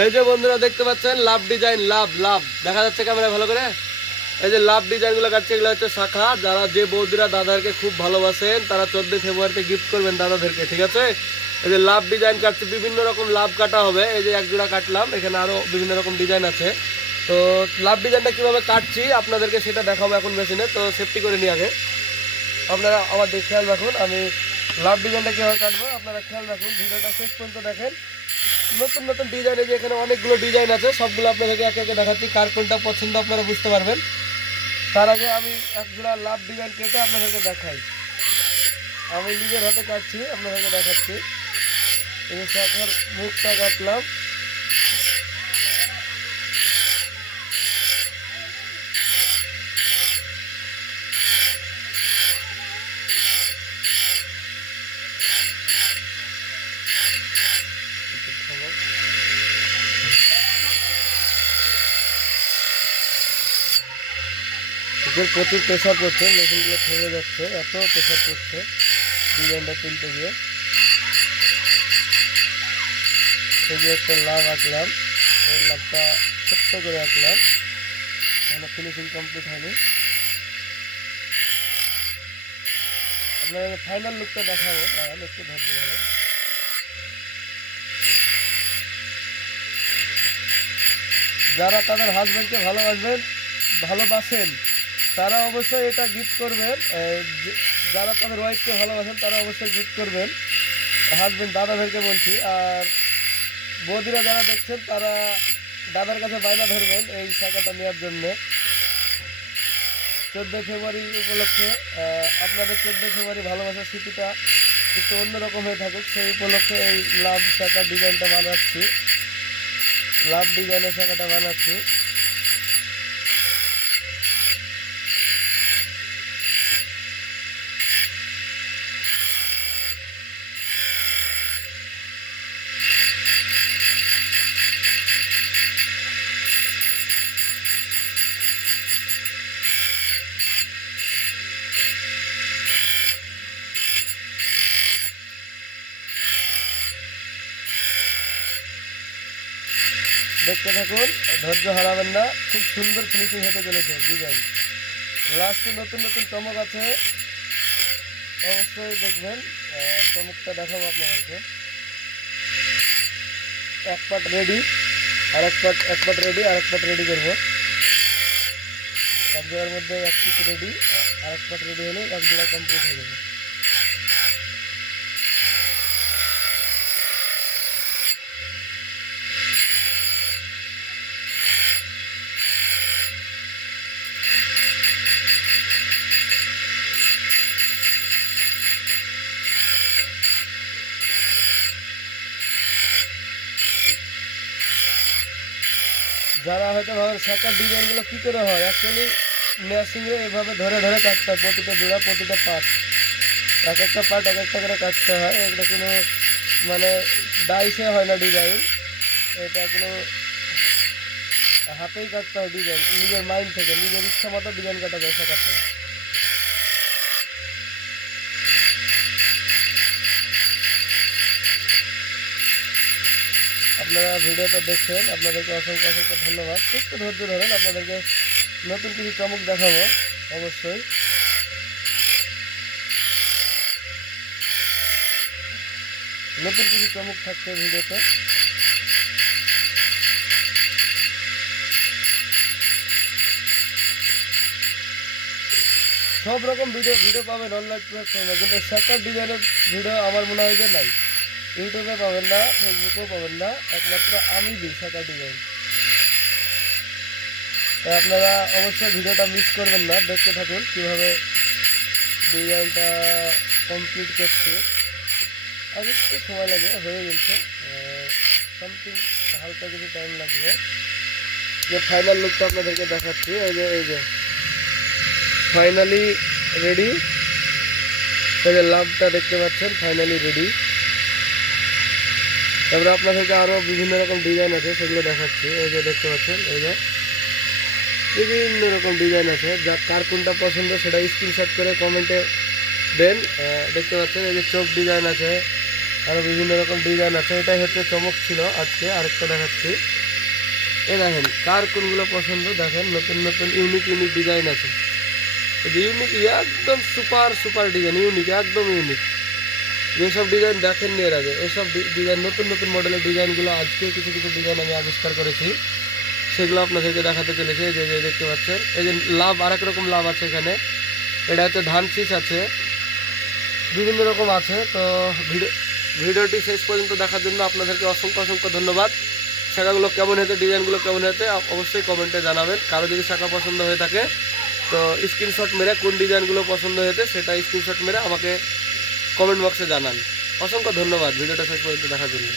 এই যে বন্ধুরা দেখতে পাচ্ছেন, লাভ ডিজাইন, লাভ লাভ। দেখা যাচ্ছে ক্যামেরা ভালো করে? এই যে লাভ ডিজাইনগুলো কাটছে, এগুলো হচ্ছে শাখা। যারা যে বৌদিরা দাদাকে খুব ভালোবাসেন, তারা চোদ্দই ফেব্রুয়ারিতে গিফট করবেন দাদাদেরকে, ঠিক আছে? এই যে লাভ ডিজাইন কাটছে, বিভিন্ন রকম লাভ কাটা হবে। এই যে এক জোড়া কাটলাম, এখানে আরও বিভিন্ন রকম ডিজাইন আছে। তো লাভ ডিজাইনটা কীভাবে কাটছি, আপনাদেরকে সেটা দেখাবো এখন মেশিনে, তো সেফটি করে নিয়ে আগে। আপনারা আমার খেয়াল রাখুন, আমি লাভ ডিজাইনটা কীভাবে কাটবো, আপনারা খেয়াল রাখুন, ভিডিওটা শেষ পর্যন্ত দেখেন। নতুন নতুন ডিজাইন এই যে এখানে অনেকগুলো ডিজাইন আছে, সবগুলো আপনাদেরকে একে একে দেখাচ্ছি। কার কোনটা পছন্দ আপনারা বুঝতে পারবেন। তার আগে আমি এক জোড়া লাভ ডিজাইন কেটে আপনাদেরকে দেখাই। আমি নিজের হাতে কাটছি, আপনাদেরকে দেখাচ্ছি। মুখটা কাটলাম। এদের প্রচুর প্রেশার পড়ছে, মেশিনগুলো থেমে যাচ্ছে, এত প্রেশার পড়ছে ডিজাইনটা তুলতে গিয়ে এই একটা লাভ আঁকলাম, এই লাভটা ছোট্ট করে আঁকলাম এখনও ফিনিশিং কমপ্লিট হয়নি। আপনাদের ফাইনাল লুকটা দেখাবো তাহলে একটু ধৈর্য ধরে যারা তাদের হাজব্যান্ডকে ভালোবাসবেন, ভালোবাসেন তারা অবশ্যই এটা গিফট করবেন। যারা তাদের ওয়াইফকে ভালোবাসেন, তারা অবশ্যই গিফট করবেন। হাজব্যান্ড দাদাদেরকে বলছি। আর বৌদিরা যারা দেখছেন, তারা দাদার কাছে বায়না ধরবেন এই শাখাটা নেওয়ার জন্য। চোদ্দোই ফেব্রুয়ারি উপলক্ষে আপনাদের চোদ্দোই ফেব্রুয়ারি ভালোবাসার স্মৃতিটা একটু অন্যরকম হয়ে থাকুক। সেই উপলক্ষে এই লাভ শাখা ডিজাইনটা বানাচ্ছি। লাভ ডিজাইনের শাখাটা বানাচ্ছি। দেখতে থাকুন, ধৈর্য হারাবেন না, খুব সুন্দর ফিনিশিং হতে চলেছে ডিজাইন। লাস্টে নতুন নতুন চমক আছে। অবশ্যই দেখবেন চমকটা দেখাবো আপনাদেরকে। এক পাট রেডি আর এক পাট এক পাট রেডি আর এক পাট রেডি করব। এক জোড়ার মধ্যে এক পিস রেডি আর এক পাট রেডি হলে এক জোড়া কমপ্লিট হয়ে যাবে। যারা হয়তো ভাবে শাখার ডিজাইনগুলো কী করে হয় অ্যাকচুয়ালি মেশিনে এভাবে ধরে ধরে কাটতে হয়, প্রতিটা জোড়া, প্রতিটা পার্ট এক একটা পার্ট এক একটা করে কাটতে হয়, এটা কোনো মানে ডাইসে হয় না ডিজাইন এটা কোনো হাতেই কাটতে হয় ডিজাইন নিজের মাইন্ড থেকে, নিজের ইচ্ছা মতো ডিজাইন কাটা যায় শাখাতে আপনারা ভিডিওটা দেখছেন, আপনাদেরকে অসংখ্য অসংখ্য ধন্যবাদ। একটু ধৈর্য ধরেন, আপনাদেরকে নতুন কিছু চমক দেখাবো, অবশ্যই। নতুন কিছু চমক থাকছে ভিডিওতে। সব রকম ভিডিও ভিডিও পাবেন অনলাইন প্ল্যাটফর্মে কিন্তু সেটার ডিজাইনের ভিডিও আমার মনে হয় যে নাই। ইউটিউবে পাবেন না ফেসবুকেও পাবেন না, একমাত্র আমি দিই শাখা ডিজাইন তাই আপনারা অবশ্যই ভিডিওটা মিস করবেন না, দেখতে থাকুন কীভাবে ডিজাইনটা কমপ্লিট করছি। আর একটু সময় লাগে, হয়ে গেছে। সামথিং হালকা কিছু টাইম লাগবে। যে ফাইনাল লুকটা আপনাদেরকে দেখাচ্ছি, এই যে এই যে। ফাইনালি রেডি এই যে লাভটা দেখতে পাচ্ছেন ফাইনালি রেডি তারপরে আপনাদেরকে আরও বিভিন্ন রকম ডিজাইন আছে, সেগুলো দেখাচ্ছি। এই যে দেখতে পাচ্ছেন, এই যে বিভিন্ন রকম ডিজাইন আছে। যা কার কোনটা পছন্দ সেটা স্ক্রিনশট করে কমেন্টে দেন। দেখতে পাচ্ছেন, এই যে চোখ ডিজাইন আছে আরও বিভিন্ন রকম ডিজাইন আছে। এটাই হচ্ছে চমক ছিল আজকে, আরেকটা দেখাচ্ছি। এ দেখেন, কার কোনগুলো পছন্দ? দেখেন, নতুন নতুন ইউনিক ইউনিক ডিজাইন আছে। ইউনিক একদম সুপার সুপার ডিজাইন ইউনিক একদম ইউনিক যেসব ডিজাইন দেখেননি এর আগে এসব ডিজাইন নতুন নতুন মডেলের ডিজাইনগুলো আজকে কিছু কিছু ডিজাইন আমি আবিষ্কার করেছি। সেগুলো আপনাদেরকে দেখাতে চলেছে যে যে দেখতে পাচ্ছেন। এই যে লাভ, আরেক রকম লাভ আছে এখানে। এটা হচ্ছে ধান শীষ আছে। বিভিন্ন রকম আছে, তো ভিডিও ভিডিওটি শেষ পর্যন্ত দেখার জন্য আপনাদেরকে অসংখ্য অসংখ্য ধন্যবাদ। শাখাগুলো কেমন হয়েছে, ডিজাইনগুলো কেমন হয়েছে অবশ্যই কমেন্টে জানাবেন। কারও যদি শাখা পছন্দ হয়ে থাকে, তো স্ক্রিনশট মেরে কোন ডিজাইনগুলো পছন্দ হয়েছে, সেটা স্ক্রিনশট মেরে আমাকে কমেন্ট বক্সে জানান। অসংখ্য ধন্যবাদ। ভিডিওটা শেষ পর্যন্ত দেখার জন্য।